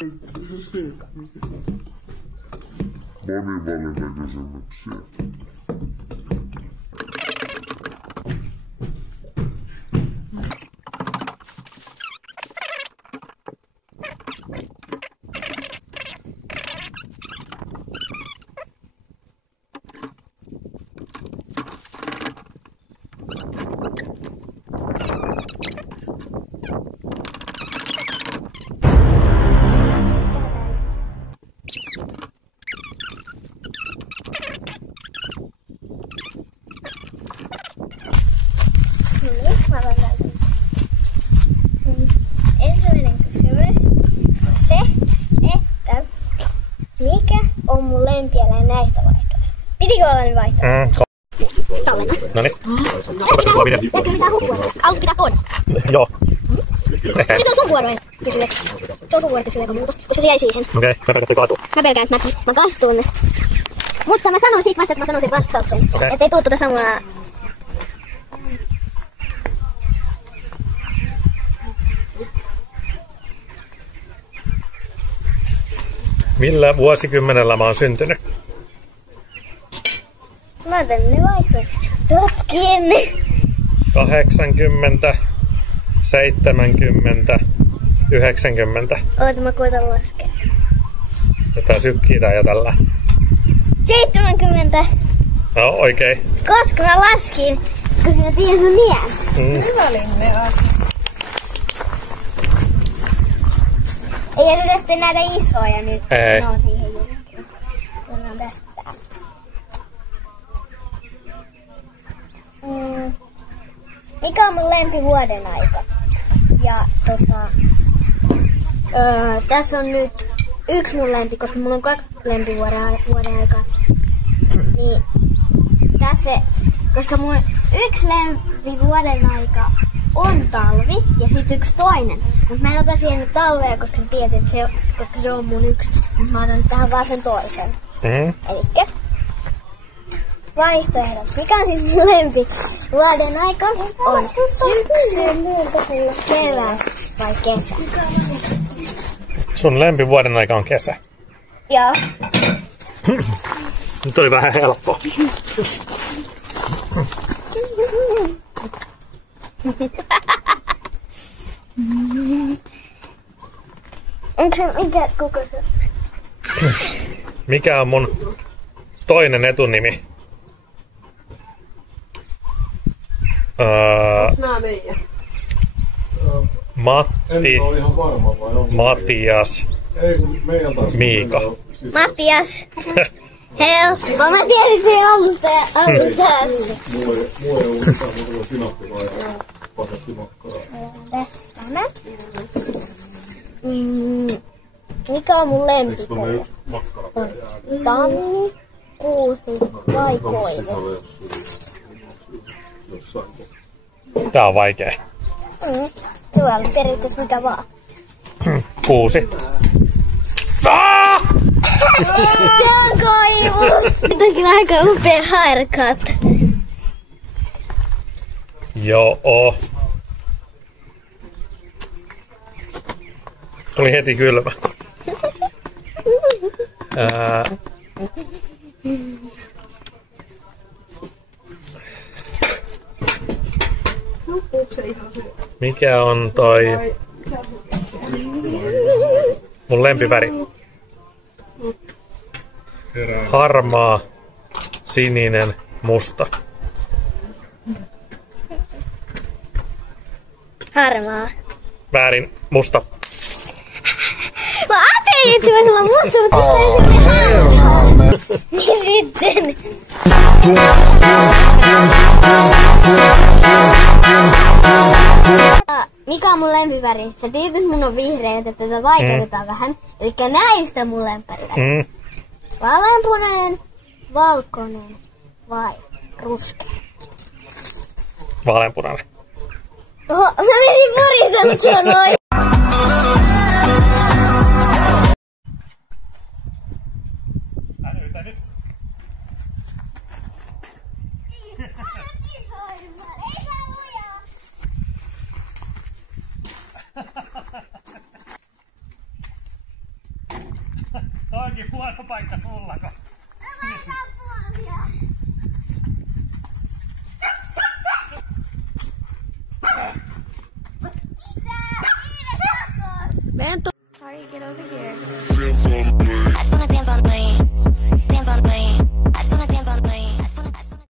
Monivalintakysymyksiä. Ensimmäinen kysymys on se, että mikä on mun lempieläin näistä vaihtoehtoista? Pitikö olla nyt vaihtoehtoja? Tallenna. Noniin. Pitääkö mitään hukkua? Aluksi pitää koodata. Joo. Se on sun vuoro kysyä. Se on sun vuoro kysyä eikä muuta, koska se jäi siihen. Okei, mä pelkään kaatuu. Mä pelkään, että mä kastun. Mutta mä sanon siitä vasta, että mä sanon sen vastauksen. Okei. Ettei tuu tuota samaa. Millä vuosikymmenellä mä oon syntynyt? Mä otan ne vaihtoehdotkin. 80, 70, 90. Oota, mä koitan laskea. Ja tää sykkii tää jo tällä. 70. No oikein. Koska mä laskin, kun mä tiedän sun iän. Hyvä linne on. Ei nyt edes näitä isoja nyt. Ei. Ne on siihen johonkin. Mennään tästä. Mikä on mun lempivuoden aika? Ja tässä on nyt yksi mun lempi, koska mulla on 2 lempivuoden aikaa. Niin tässä, koska mun yksi lempivuoden aika on talvi ja sit yksi toinen. Mut mä en ota siihen nyt talvea, koska sä tiedät, että koska se on mun yksi. Mut mä otan tähän vaan sen toisen. Elikkä vaihtoehdot. Mikä on siis mun lempivuoden aika? On syksy, kevää vai kesä? Sun lempivuoden aika on kesä. Joo. Nyt oli vähän helppo. Onko se mikä koko se? Mikä on mun toinen etunimi? Nää meidän. Matti, En ole ihan varma vai on. Matias, Ei kun meidän taas. Miika. Mattias. Helppo. Mä tiedän, että se ei ollut täällä. Mulla ei ollut mitään muuta kuin sinappi vai paketti makkaraa. Mikä on mun Eikö tuonne lempipeli? yksi makkara? Tammi, kuusi vai koivu? Sisällä jossain. Tää on vaikea. Sulla on periaatteessa mikä vaan. 6. Se on koivu! Jotenkin aika upea haircut. Joo. Tuli heti kylmä. Mikä on toi mun lempiväri? Harmaa, sininen, musta. Harmaa. Väärin, musta. Mä ajattelin, että se voisi olla musta, mutta sitten harmaa. Niin sitten. Mikä on mun lempiväri? Sä tiedät, että mun on vihreät, että tätä vaikeutetaan vähän. Elikkä näistä mun lempiväri. Vaaleanpunainen, valkoinen vai ruskea? Vaaleanpunainen. Oho, mä menin puristanut sua noin. Onkin huono paikka sullako? Mä laitan puolia. Mitä? 15. Sorry, get over here.